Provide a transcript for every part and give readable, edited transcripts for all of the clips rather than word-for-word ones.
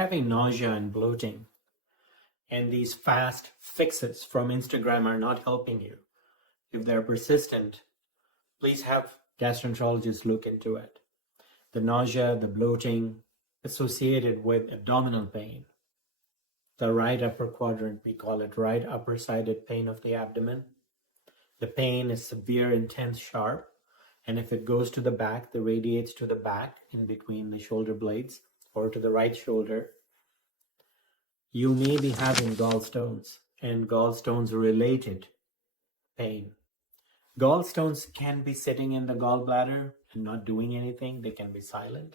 having nausea and bloating, and these fast fixes from Instagram are not helping you, if they're persistent, please have gastroenterologists look into it. The nausea, the bloating associated with abdominal pain, the right upper quadrant, we call it right upper sided pain of the abdomen. The pain is severe, intense, sharp, and if it goes to the back, the radiates to the back in between the shoulder blades or to the right shoulder, you may be having gallstones and gallstones related pain. Gallstones can be sitting in the gallbladder and not doing anything. They can be silent.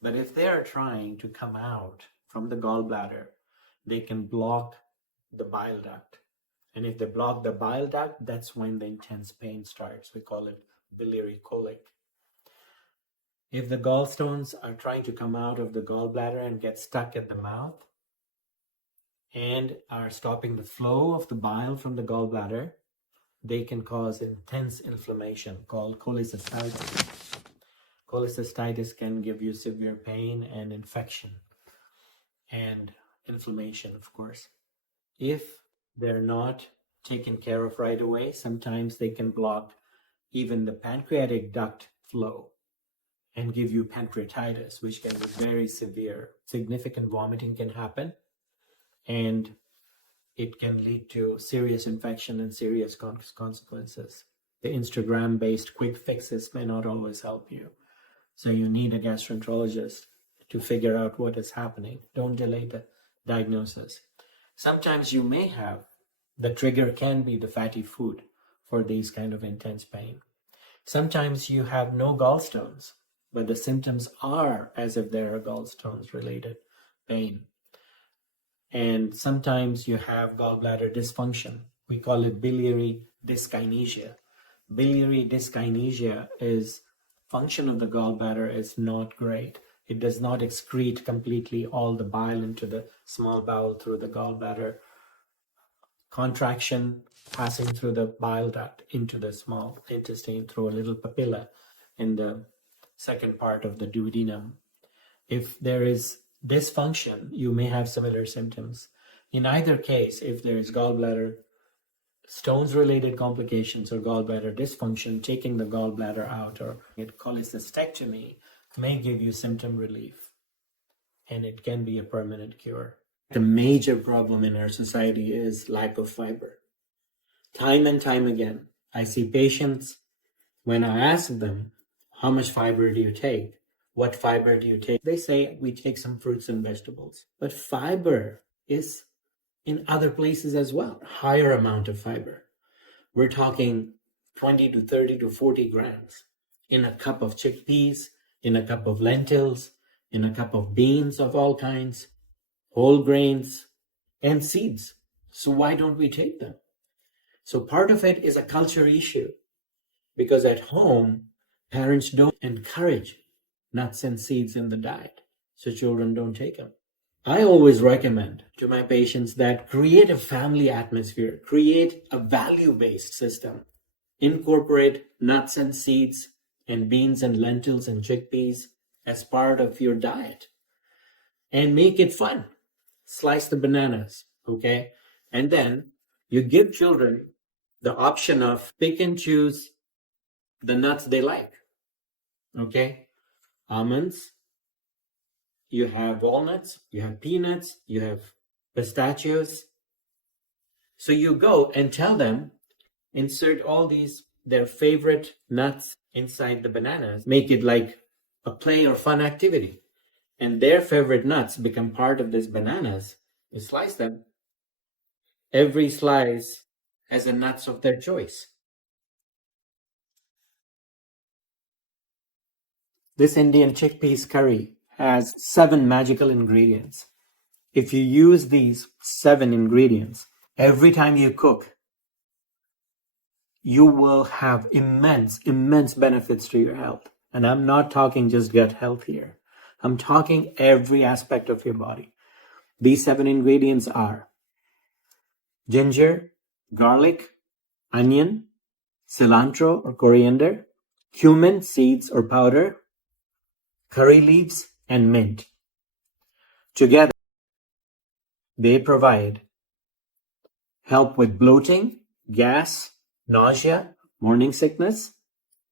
But if they are trying to come out from the gallbladder, they can block the bile duct. And if they block the bile duct, that's when the intense pain starts. We call it biliary colic. If the gallstones are trying to come out of the gallbladder and get stuck at the mouth and are stopping the flow of the bile from the gallbladder, they can cause intense inflammation called cholecystitis. Cholecystitis can give you severe pain and infection and inflammation, of course. If they're not taken care of right away, sometimes they can block even the pancreatic duct flow and give you pancreatitis, which can be very severe. Significant vomiting can happen, and it can lead to serious infection and serious consequences. The Instagram-based quick fixes may not always help you. So you need a gastroenterologist to figure out what is happening. Don't delay the diagnosis. Sometimes you may have, the trigger can be the fatty food for these kind of intense pain. Sometimes you have no gallstones, but the symptoms are as if there are gallstones related pain. And sometimes you have gallbladder dysfunction. We call it biliary dyskinesia. Biliary dyskinesia is function of the gallbladder is not great. It does not excrete completely all the bile into the small bowel through the gallbladder. Contraction passing through the bile duct into the small intestine through a little papilla in the second part of the duodenum. If there is dysfunction, you may have similar symptoms. In either case, if there is gallbladder stones related complications or gallbladder dysfunction, taking the gallbladder out or cholecystectomy may give you symptom relief, and it can be a permanent cure. The major problem in our society is lack of fiber. Time and time again, I see patients, when I ask them, how much fiber do you take? What fiber do you take? They say, we take some fruits and vegetables. But fiber is in other places as well, higher amount of fiber. We're talking 20 to 30 to 40 grams in a cup of chickpeas, in a cup of lentils, in a cup of beans of all kinds, whole grains, and seeds. So why don't we take them? So part of it is a culture issue, because at home, parents don't encourage nuts and seeds in the diet, so children don't take them. I always recommend to my patients that create a family atmosphere, create a value-based system, incorporate nuts and seeds and beans and lentils and chickpeas as part of your diet, and make it fun. Slice the bananas, okay? And then you give children the option of pick and choose the nuts they like, okay? Almonds, you have walnuts, you have peanuts, you have pistachios. So you go and tell them, insert all these, their favorite nuts inside the bananas. Make it like a play or fun activity. And their favorite nuts become part of these bananas. You slice them. Every slice has a nuts of their choice. This Indian chickpeas curry has 7 magical ingredients. If you use these 7 ingredients, every time you cook, you will have immense benefits to your health. And I'm not talking just gut health here. I'm talking every aspect of your body. These 7 ingredients are ginger, garlic, onion, cilantro or coriander, cumin seeds or powder, curry leaves, and mint. Together, They provide help with bloating, gas, nausea, morning sickness,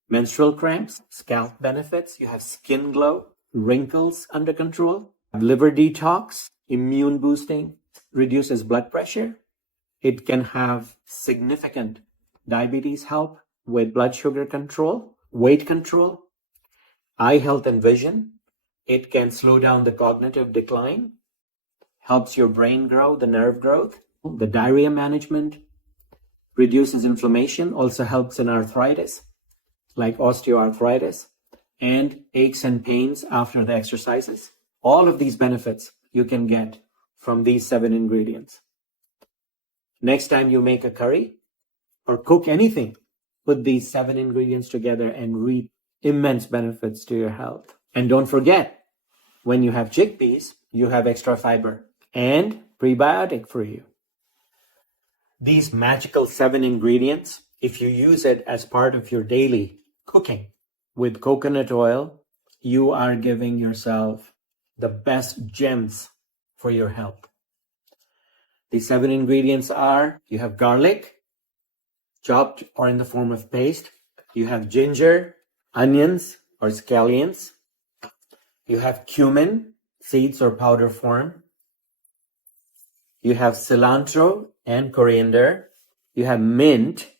menstrual cramps, scalp benefits. You have skin glow, wrinkles under control, liver detox, immune boosting, reduces blood pressure. It can have significant diabetes help with blood sugar control, weight control, eye health and vision. It can slow down the cognitive decline, helps your brain grow, the nerve growth, the diarrhea management, reduces inflammation, also helps in arthritis, like osteoarthritis, and aches and pains after the exercises. All of these benefits you can get from these 7 ingredients. Next time you make a curry or cook anything, put these 7 ingredients together and reap immense benefits to your health. And don't forget, when you have chickpeas, you have extra fiber and prebiotic for you. These magical 7 ingredients, if you use it as part of your daily cooking with coconut oil, you are giving yourself the best gems for your health. The 7 ingredients are, you have garlic, chopped or in the form of paste. You have ginger, onions or scallions. You have cumin, seeds or powder form. You have cilantro and coriander. You have mint,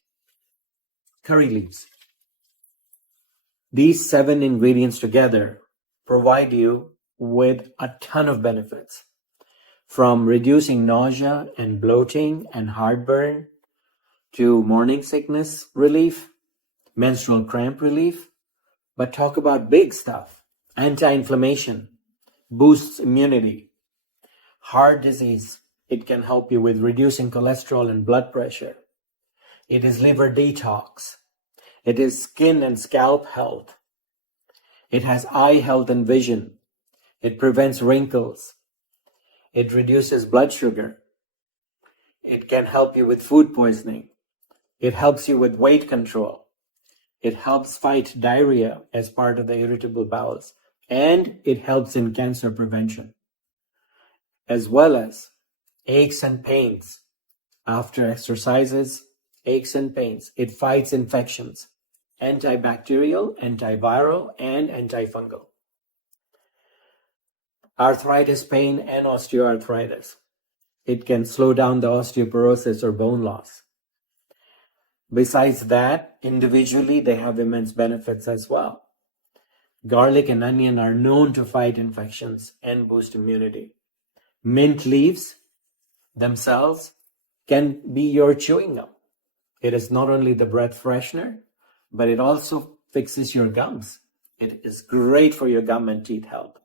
curry leaves. These 7 ingredients together provide you with a ton of benefits, from reducing nausea and bloating and heartburn to morning sickness relief, menstrual cramp relief. But talk about big stuff: anti-inflammation, boosts immunity, heart disease. It can help you with reducing cholesterol and blood pressure. It is liver detox. It is skin and scalp health. It has eye health and vision. It prevents wrinkles. It reduces blood sugar. It can help you with food poisoning. It helps you with weight control. It helps fight diarrhea as part of the irritable bowels. And it helps in cancer prevention, as well as aches and pains. After exercises, aches and pains. It fights infections, antibacterial, antiviral, and antifungal. Arthritis pain and osteoarthritis. It can slow down the osteoporosis or bone loss. Besides that, individually, they have immense benefits as well. Garlic and onion are known to fight infections and boost immunity. Mint leaves themselves can be your chewing gum. It is not only the breath freshener, but it also fixes your gums. It is great for your gum and teeth health.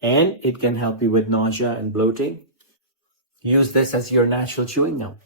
And it can help you with nausea and bloating. Use this as your natural chewing gum.